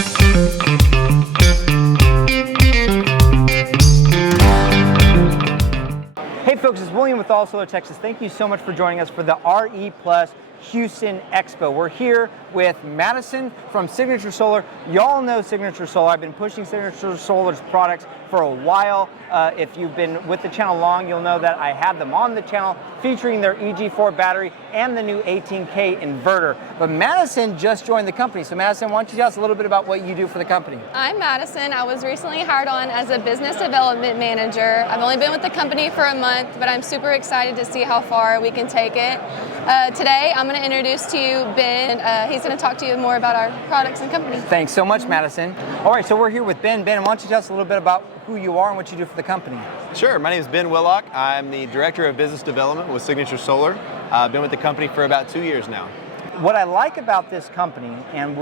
Hey folks, it's William with All Solar Texas. Thank you so much for joining us for the RE Plus Houston Expo. We're here with Madison from Signature Solar. Y'all know Signature Solar. I've been pushing Signature Solar's products for a while. If you've been with the channel long, you'll know that I have them on the channel featuring their EG4 battery and the new 18K inverter. But Madison just joined the company. So Madison, why don't you tell us a little bit about what you do for the company? I'm Madison. I was recently hired on as a business development manager. I've only been with the company for a month, but I'm super excited to see how far we can take it. Today, I'm going to introduce to you Ben. He's going to talk to you more about our products and company. Thanks so much, Madison. All right, so we're here with Ben. Ben, why don't you tell us a little bit about who you are and what you do for the company? Sure, my name is Ben Willock. I'm the Director of Business Development with Signature Solar. I've been with the company for about 2 years now. What I like about this company, and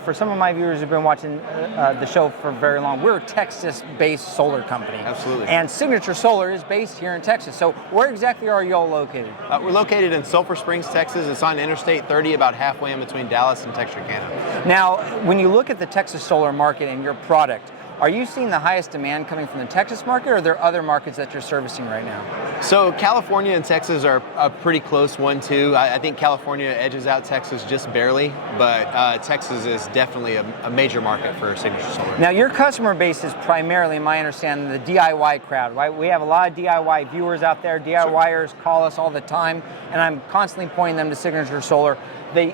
for some of my viewers who've been watching the show for very long, we're a Texas-based solar company. Absolutely. And Signature Solar is based here in Texas. So where exactly are y'all located? We're located in Sulphur Springs, Texas. It's on Interstate 30, about halfway in between Dallas and Texarkana. Now, when you look at the Texas solar market and your product, are you seeing the highest demand coming from the Texas market, or are there other markets that you're servicing right now? So California and Texas are a pretty close 1-2. I think California edges out Texas just barely, but Texas is definitely a major market for Signature Solar. Now, your customer base is primarily, in my understanding, the DIY crowd, right? We have a lot of DIY viewers out there. DIYers call us all the time, and I'm constantly pointing them to Signature Solar. They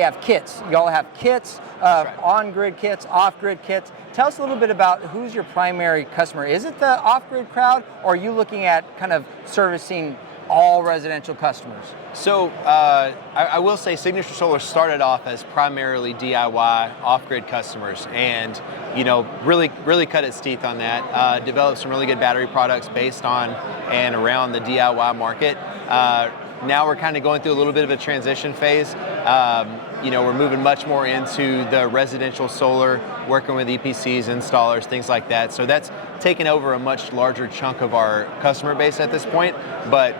have kits. Y'all have kits, right. On-grid kits, off-grid kits. Tell us a little bit about who's your primary customer. Is it the off-grid crowd, or are you looking at kind of servicing all residential customers? So I will say Signature Solar started off as primarily DIY off-grid customers, and really cut its teeth on that. Developed some really good battery products based on and around the DIY market. Now we're kind of going through a little bit of a transition phase. We're moving much more into the residential solar, working with EPCs, installers, things like that. So that's taken over a much larger chunk of our customer base at this point. But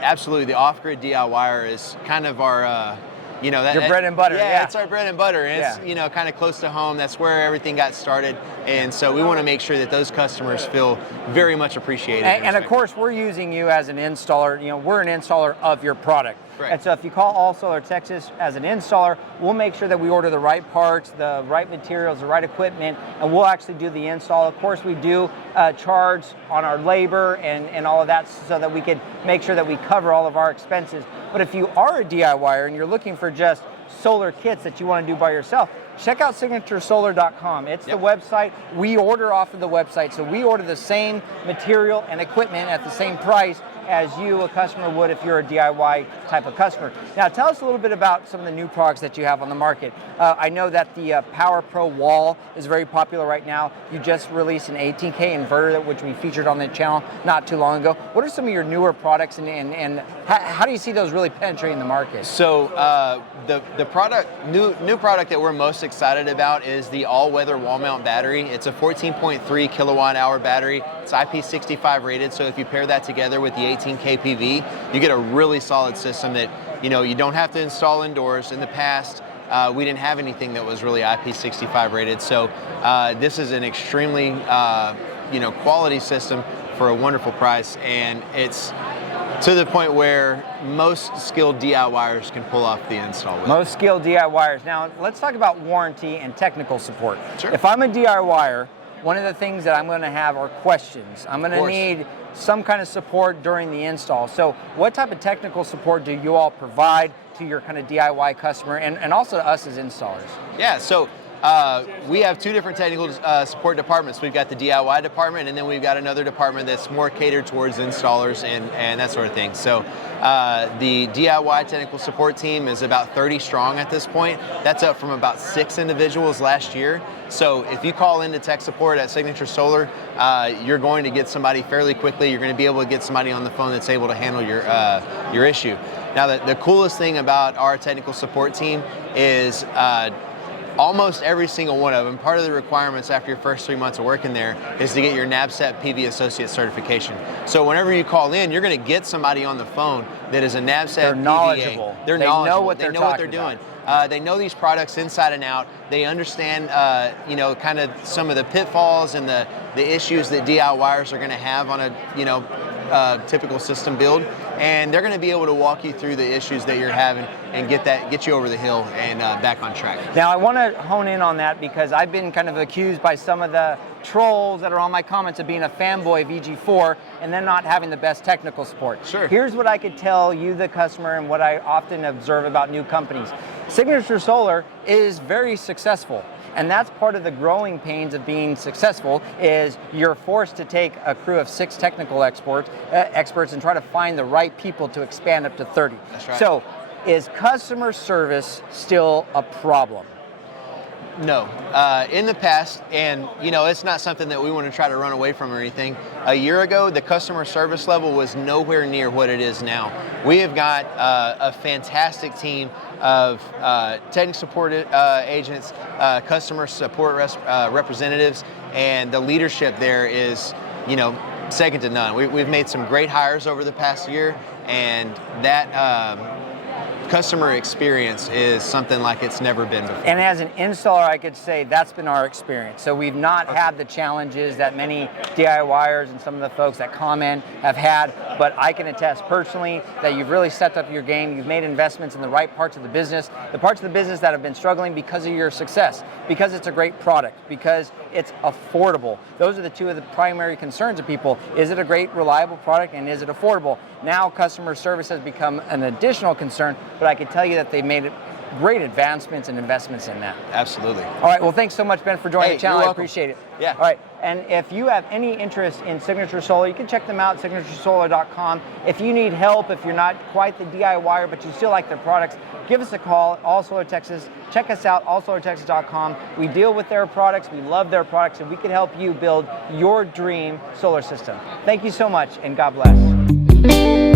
absolutely, the off-grid DIYer is kind of our, your bread and butter. Yeah, it's our bread and butter. And it's, kind of close to home. That's where everything got started. And so we want to make sure that those customers feel very much appreciated. And of course, we're using you as an installer. We're an installer of your product. Right. And so if you call All Solar Texas as an installer, we'll make sure that we order the right parts, the right materials, the right equipment, and we'll actually do the install. Of course, we do charge on our labor and all of that so that we can make sure that we cover all of our expenses. But if you are a DIYer and you're looking for just solar kits that you want to do by yourself, check out signaturesolar.com. It's the website. We order off of the website, so we order the same material and equipment at the same price as you, a customer, would if you're a DIY type of customer. Now, tell us a little bit about some of the new products that you have on the market. I know that the Power Pro wall is very popular right now. You just released an 18K inverter, which we featured on the channel not too long ago. What are some of your newer products, and how do you see those really penetrating the market? So the new product that we're most excited about is the all-weather wall mount battery. It's a 14.3 kilowatt hour battery. It's IP65 rated, so if you pair that together with the 18K PV, you get a really solid system that you don't have to install indoors. In the past, we didn't have anything that was really IP65 rated, so this is an extremely quality system for a wonderful price, and it's to the point where most skilled DIYers can pull off the install with. Most skilled DIYers. Now, let's talk about warranty and technical support. Sure. If I'm a DIYer, one of the things that I'm going to have are questions. I'm going to need some kind of support during the install. So what type of technical support do you all provide to your kind of DIY customer and also to us as installers? Yeah, so we have two different technical support departments. We've got the DIY department, and then we've got another department that's more catered towards installers and that sort of thing. So the DIY technical support team is about 30 strong at this point. That's up from about 6 individuals last year. So if you call into tech support at Signature Solar, you're going to get somebody fairly quickly. You're going to be able to get somebody on the phone that's able to handle your issue. Now, the coolest thing about our technical support team is Almost every single one of them. Part of the requirements after your first 3 months of working there is to get your NABCEP PV Associate certification. So whenever you call in, you're going to get somebody on the phone that is a NABCEP They're PVA. knowledgeable. They're They knowledgeable. know what they they're know what they're talking doing. They know these products inside and out. They understand, kind of some of the pitfalls and the issues that DIYers are going to have on a, typical system build, and they're going to be able to walk you through the issues that you're having and get you over the hill and back on track. Now I want to hone in on that because I've been kind of accused by some of the trolls that are on my comments of being a fanboy of EG4 and then not having the best technical support. Sure. Here's what I could tell you, the customer, and what I often observe about new companies. Signature Solar is very successful. And that's part of the growing pains of being successful is you're forced to take a crew of 6 technical experts and try to find the right people to expand up to 30. That's right. So is customer service still a problem? No. In the past, and it's not something that we want to try to run away from or anything. A year ago, the customer service level was nowhere near what it is now. We have got a fantastic team of technical support agents, customer support representatives, and the leadership there is, second to none. We've made some great hires over the past year, and that customer experience is something like it's never been before. And as an installer, I could say that's been our experience. So we've not had the challenges that many DIYers and some of the folks that comment have had, but I can attest personally that you've really stepped up your game. You've made investments in the right parts of the business that have been struggling because of your success, because it's a great product, because it's affordable. Those are the two of the primary concerns of people. Is it a great, reliable product, and is it affordable? Now customer service has become an additional concern, but I can tell you that they've made great advancements and investments in that. Absolutely. All right, well, thanks so much, Ben, for joining the channel. You're I welcome. appreciate it. Yeah. All right, and if you have any interest in Signature Solar, you can check them out, signaturesolar.com. If you need help, if you're not quite the DIYer, but you still like their products, give us a call at All Solar Texas. Check us out, allsolartexas.com. We deal with their products, we love their products, and we can help you build your dream solar system. Thank you so much, and God bless.